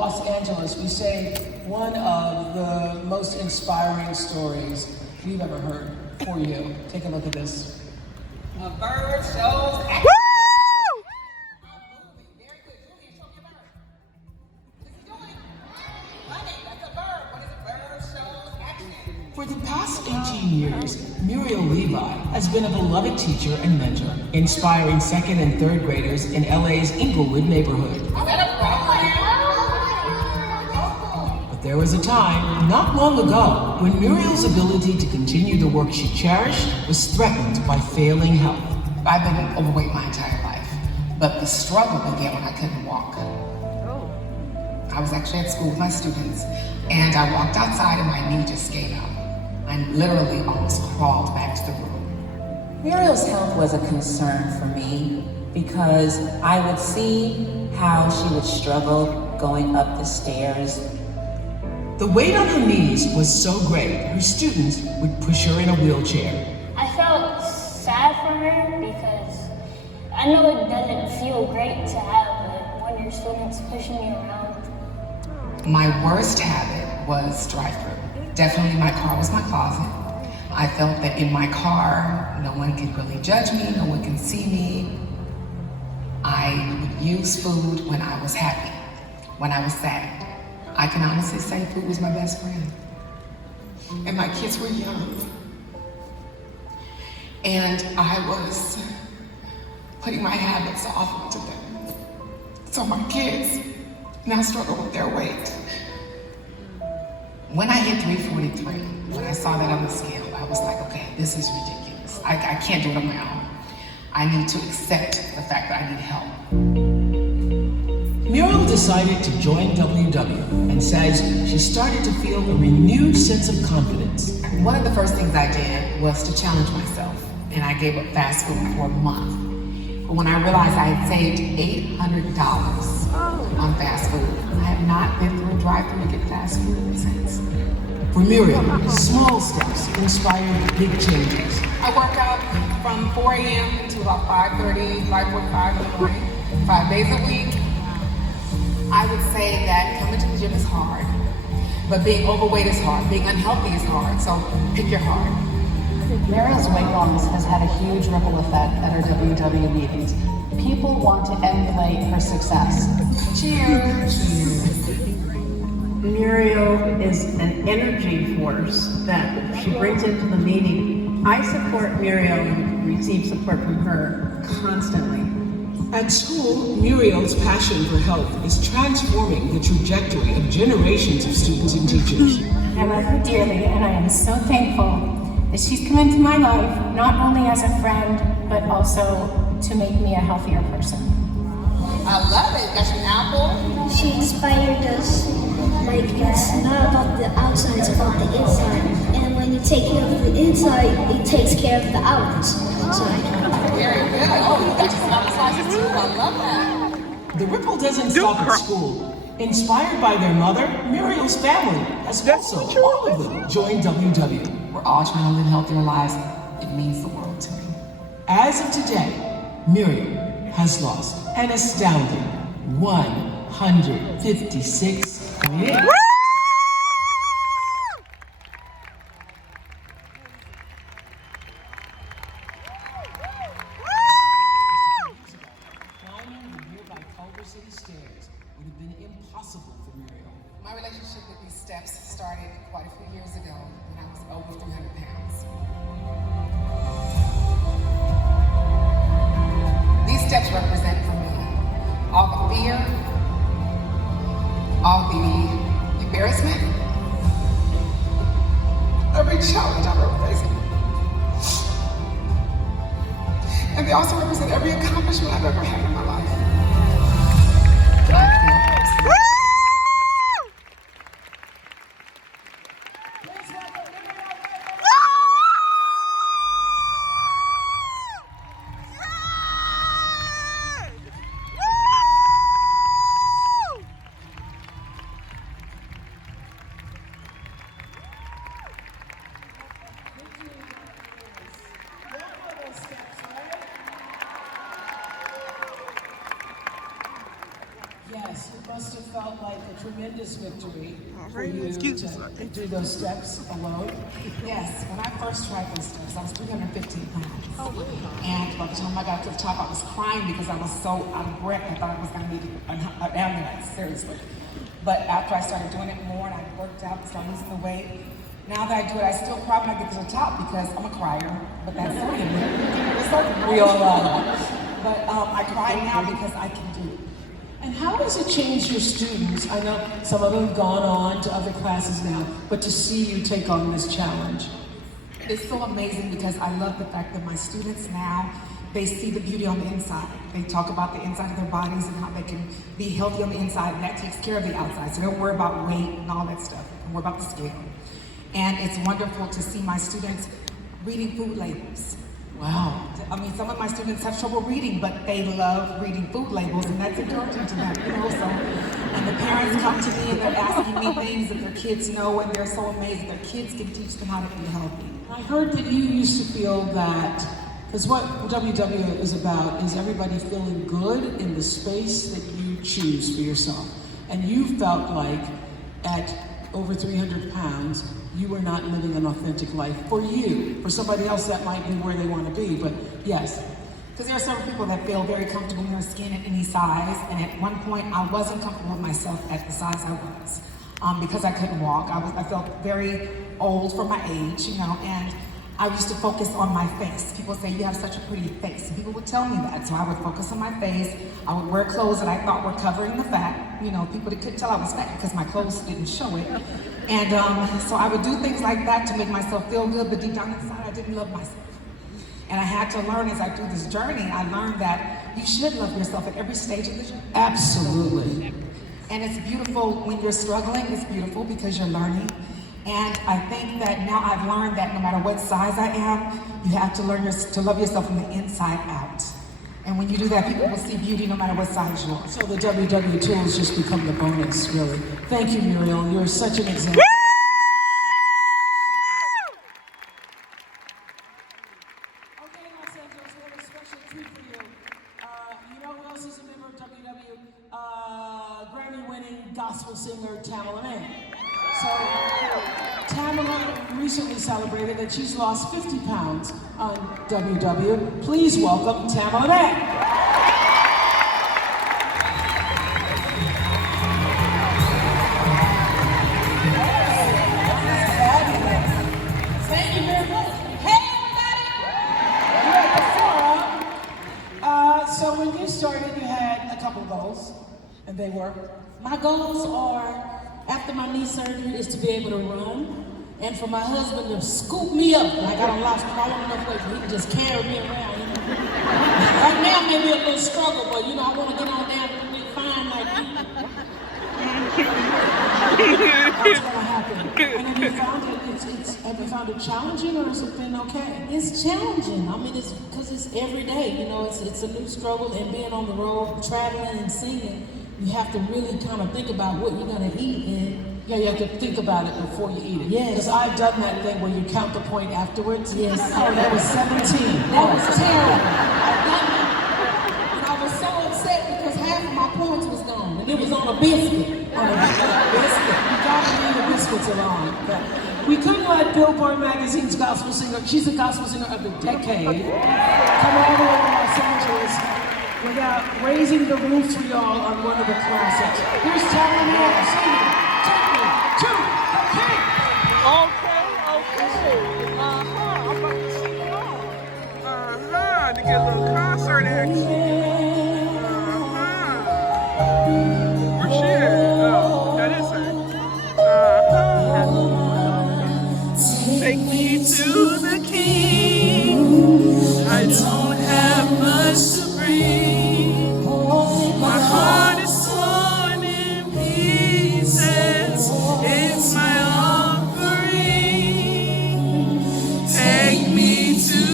Los Angeles, we say one of the most inspiring stories we've ever heard for you. Take a look at this. A bird shows action. Very good. Julian, show me a bird. What's he doing? Honey, that's a bird. What is a bird shows action? For the past 18 years, Merial Levy has been a beloved teacher and mentor, inspiring second and third graders in LA's Inglewood neighborhood. Is that a problem? There was a time, not long ago, when Merial's ability to continue the work she cherished was threatened by failing health. I've been overweight my entire life, but the struggle began when I couldn't walk. I was actually at school with my students, and I walked outside and my knee just gave out. I literally almost crawled back to the room. Merial's health was a concern for me because I would see how she would struggle going up the stairs. The weight on her knees was so great, her students would push her in a wheelchair. I felt sad for her because I know it doesn't feel great to have one of your students pushing you around. My worst habit was drive-through. Definitely my car was my closet. I felt that in my car, no one could really judge me, no one can see me. I would use food when I was happy, when I was sad. I can honestly say food was my best friend. And my kids were young. And I was putting my habits off onto them. So my kids now struggle with their weight. When I hit 343, when I saw that on the scale, I was like, okay, this is ridiculous. I can't do it on my own. I need to accept the fact that I need help. Merial decided to join WW and says she started to feel a renewed sense of confidence. One of the first things I did was to challenge myself, and I gave up fast food for a month. But when I realized I had saved $800 on fast food, I have not been through a drive-thru to get fast food since. For Merial, small steps inspired big changes. I work out from 4 a.m. until about 5:30, 5:45 in the morning, 5 days a week. I would say that coming to the gym is hard, but being overweight is hard, being unhealthy is hard, so pick your heart. Merial's weight loss has had a huge ripple effect at our WW meetings. People want to emulate her success. Cheers! Merial is an energy force that she brings into the meeting. I support Merial and receive support from her constantly. At school, Merial's passion for health is transforming the trajectory of generations of students and teachers. I love her dearly, and I am so thankful that she's come into my life, not only as a friend, but also to make me a healthier person. I love it. Got an apple? She inspired us. Like, it's not about the outside, it's about the inside. And when you take care of the inside, it takes care of the outside. Very good. Oh, you got your small sizes too. I love that. The ripple doesn't stop at school. Inspired by their mother, Merial's family has also, all of them, joined WW. We're all trying to live healthier lives. It means the world to me. As of today, Merial has lost an astounding 156 pounds. City stairs would have been impossible for Merial. My relationship with these steps started quite a few years ago when I was over 300 pounds. These steps represent for me all the fear, all the embarrassment, every challenge I've ever faced. And they also represent every accomplishment I've ever had in my life. felt like a tremendous victory for you to do those steps alone? Yes, when I first tried those steps, I was 315 pounds. And by the time I got to the top, I was crying because I was so out of breath. I thought I was going to need an ambulance, seriously. But after I started doing it more and I worked out, started losing the weight, now that I do it, I still cry when I get to the top because I'm a crier, but that's okay. It's okay. We all are. But I cry now because I can do it. And how does it change your students? I know some of them have gone on to other classes now, but to see you take on this challenge. It's so amazing because I love the fact that my students now, they see the beauty on the inside. They talk about the inside of their bodies and how they can be healthy on the inside, and that takes care of the outside. So they don't worry about weight and all that stuff. They don't worry about the scale. And it's wonderful to see my students reading food labels. Wow. I mean, some of my students have trouble reading, but they love reading food labels, and that's encouraging to them, you know. So, and the parents come to me and they're asking me things that their kids know, and they're so amazed that their kids can teach them how to be healthy. I heard that you used to feel that, because what WW is about is everybody feeling good in the space that you choose for yourself. And you felt like at over 300 pounds, you were not living an authentic life for you. For somebody else, that might be where they want to be, but yes. Because there are several people that feel very comfortable in their skin at any size, and at one point, I wasn't comfortable with myself at the size I was. Because I couldn't walk, I felt very old for my age, you know, and I used to focus on my face. People say, you have such a pretty face. And people would tell me that, so I would focus on my face. I would wear clothes that I thought were covering the fat. You know, people that couldn't tell I was fat because my clothes didn't show it. And so I would do things like that to make myself feel good, but deep down inside, I didn't love myself. And I had to learn as I do this journey, I learned that you should love yourself at every stage of the journey. Absolutely. And it's beautiful when you're struggling, it's beautiful because you're learning. And I think that now I've learned that no matter what size I am, you have to learn to love yourself from the inside out. And when you do that, people will see beauty no matter what size you are. So the WW tools just become the bonus, really. Thank you, Merial. You're such an example. Okay, Los Angeles, we have a special treat for you. You know who else is a member of WW? Grammy-winning gospel singer Tamala Mann. So Tamala recently celebrated that she's lost 50 pounds on WW. Please welcome Tamala Mann. So when you started, you had a couple goals, and they were? My goals are, after my knee surgery, is to be able to run, and for my husband to scoop me up like I done lost all enough weight, so he can just carry me around. You know? Right now, maybe a little struggle, but you know, I want to get on down and fine like you. That's gonna happen. And have you found it challenging, or has it been okay? It's challenging. I mean, it's because it's every day. You know, it's a new struggle, and being on the road, traveling and singing, you have to really kind of think about what you're gonna eat and. Yeah, you have to think about it before you eat it. Yes. Because I've done that thing where you count the point afterwards. Yes. Oh, that was 17. That was terrible. I've done that. And I was so upset because half of my points was gone, and it was on a biscuit. On a biscuit. You gotta leave the biscuits alone. We couldn't let Billboard Magazine's gospel singer, she's the gospel singer of the decade, come all the way to Los Angeles without raising the roof for y'all on one of the classics. Here's Tamala Mann singing Take Me to the King. Okay. I'm about to sing along. To get a little concert action. Where's she at? Oh, that is her. Take me to the King.